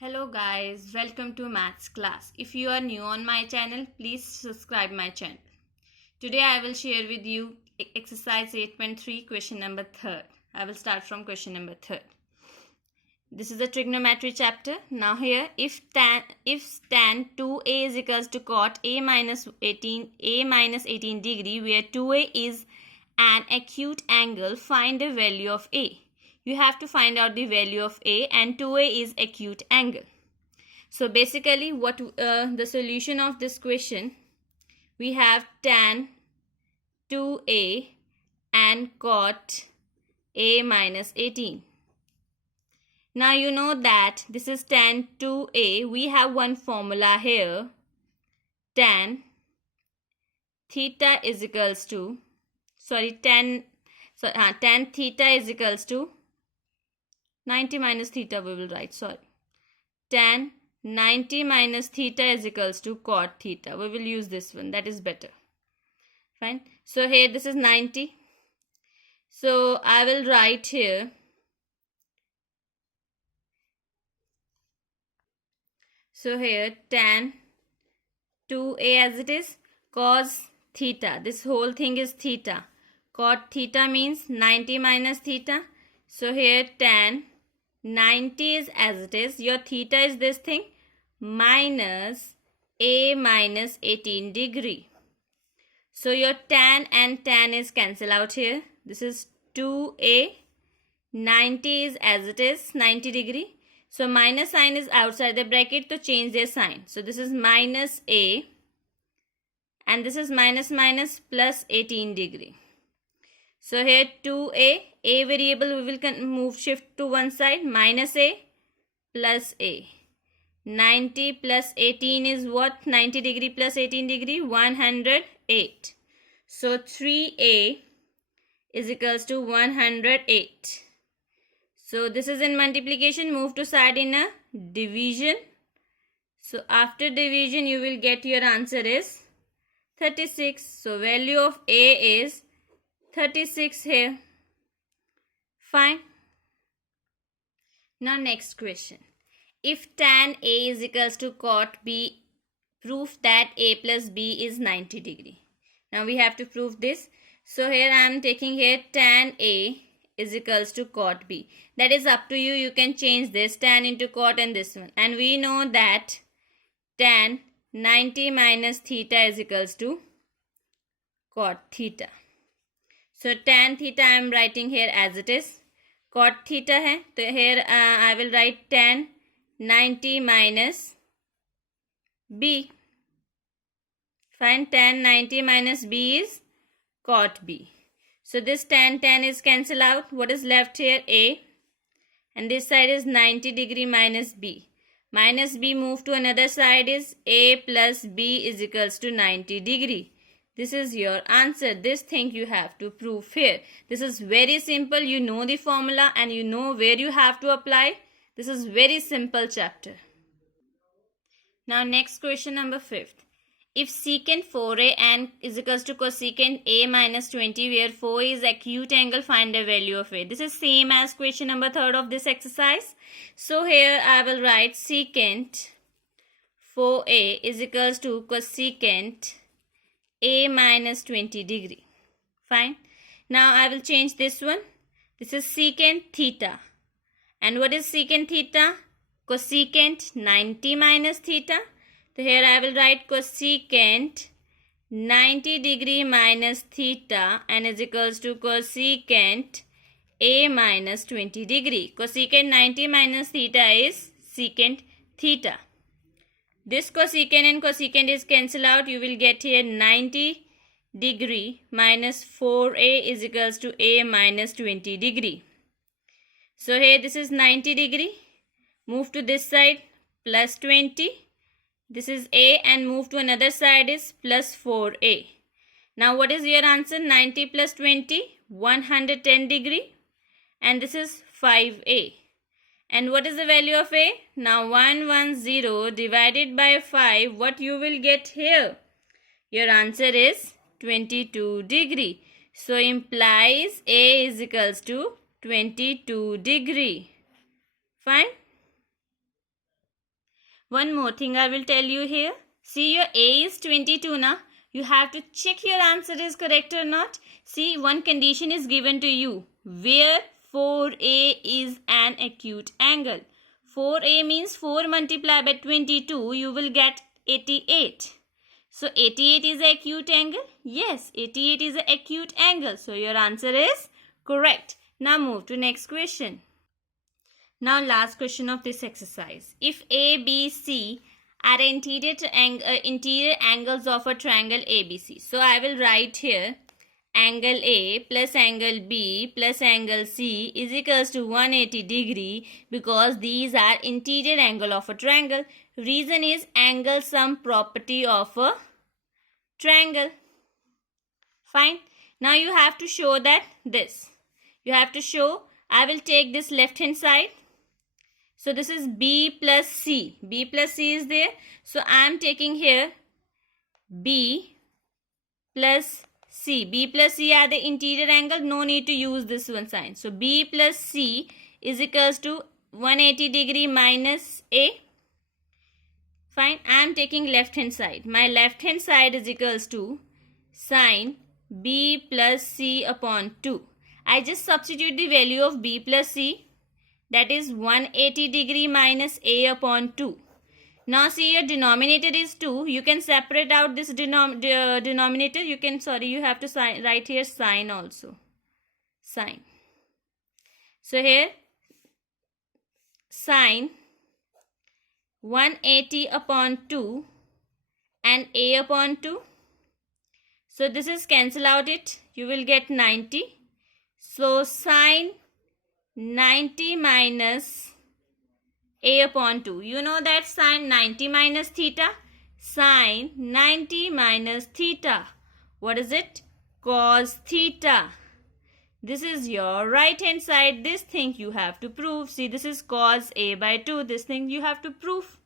Hello guys, welcome to maths class. If you are new on my channel, please subscribe my channel. Today I will share with you exercise 8.3 question number 3rd. I will start from question number 3rd. This is the trigonometry chapter. Now here if tan 2a is equals to cot a minus 18 degree, where 2a is an acute angle, find the value of a. You have to find out the value of a, and 2a is acute angle. So basically what the solution of this question, we have tan 2a and cot a minus 18. Now you know that this is tan 2a. We have one formula here. Tan theta is equals to, tan theta is equals to 90 minus theta we will write, tan 90 minus theta is equals to cot theta. We will use this one, that is better. Fine. So here this is 90. So I will write here, tan 2a as it is, cos theta. This whole thing is theta. Cot theta means 90 minus theta. So here tan 90 is as it is. Your theta is this thing, minus a minus 18 degree. So your tan and tan is cancel out here. This is 2a. 90 is as it is, 90 degree. So minus sign is outside the bracket, so change their sign. So this is minus a, and this is minus minus plus 18 degree. So here 2a, a variable we will move shift to one side, minus a plus a. 90 plus 18 is what? 90 degree plus 18 degree, 108. So 3a is equals to 108. So this is in multiplication, move to side in a division. So after division you will get your answer is 36. So value of a is 36 here. Fine. Now next question. If tan a is equals to cot b, prove that a plus b is 90 degree. Now we have to prove this. So here I am taking here tan a is equals to cot b. That is up to you. You can change this tan into cot and this one. And we know that tan 90 minus theta is equals to cot theta. So tan theta I am writing here as it is. Cot theta hai. So here I will write tan 90 minus b. Fine. Tan 90 minus b is cot b. So this tan is cancel out. What is left here? A. And this side is 90 degree minus b. Minus b move to another side is a plus b is equals to 90 degree. This is your answer. This thing you have to prove here. This is very simple. You know the formula and you know where you have to apply. This is very simple chapter. Now next question number 5th. If secant 4a and is equals to cosecant a minus 20, where 4 is acute angle, find the value of a. This is same as question number 3rd of this exercise. So here I will write secant 4a is equals to cosecant a minus 20 degree. Fine. Now I will change this one. This is secant theta. And what is secant theta? Cosecant 90 minus theta. So here I will write cosecant 90 degree minus theta and is equals to cosecant a minus 20 degree. Cosecant 90 minus theta is secant theta. This cosecant and cosecant is cancel out. You will get here 90 degree minus 4a is equals to a minus 20 degree. So here this is 90 degree. Move to this side, plus 20. This is a and move to another side is plus 4a. Now what is your answer? 90 plus 20, 110 degree. And this is 5a. And what is the value of a? Now 110 divided by 5. What you will get here? Your answer is 22 degree. So implies a is equals to 22 degree. Fine. One more thing I will tell you here. See, your A is 22 now. You have to check your answer is correct or not. See, one condition is given to you where 4A is an acute angle. 4A means 4 multiplied by 22, you will get 88. So 88 is an acute angle? Yes, 88 is an acute angle. So your answer is correct. Now move to next question. Now last question of this exercise. If A, B, C are interior angles of a triangle ABC. So I will write here angle A plus angle B plus angle C is equals to 180 degree because these are interior angle of a triangle. Reason is angle sum property of a triangle. Fine. Now you have to show that this. You have to show, I will take this left hand side. So this is B plus C. B plus C is there. So I am taking here B plus C. B plus C are the interior angle. No need to use this one sign. So B plus C is equals to 180 degree minus A. Fine. I am taking left hand side. My left hand side is equals to sine B plus C upon 2. I just substitute the value of B plus C. That is 180 degree minus A upon 2. Now see, your denominator is 2. You can separate out this denominator. You have to write here sine also. Sine. So here sine 180 upon 2 and A upon 2. So this is cancel out it. You will get 90. So sine 90 minus A upon 2. You know that sine 90 minus theta? Sine 90 minus theta. What is it? Cos theta. This is your right hand side. This thing you have to prove. See, this is cos A by 2. This thing you have to prove.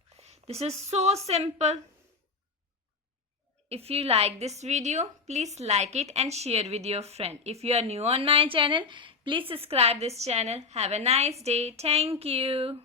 This is so simple. If you like this video, please like it and share with your friend. If you are new on my channel, please subscribe this channel. Have a nice day. Thank you.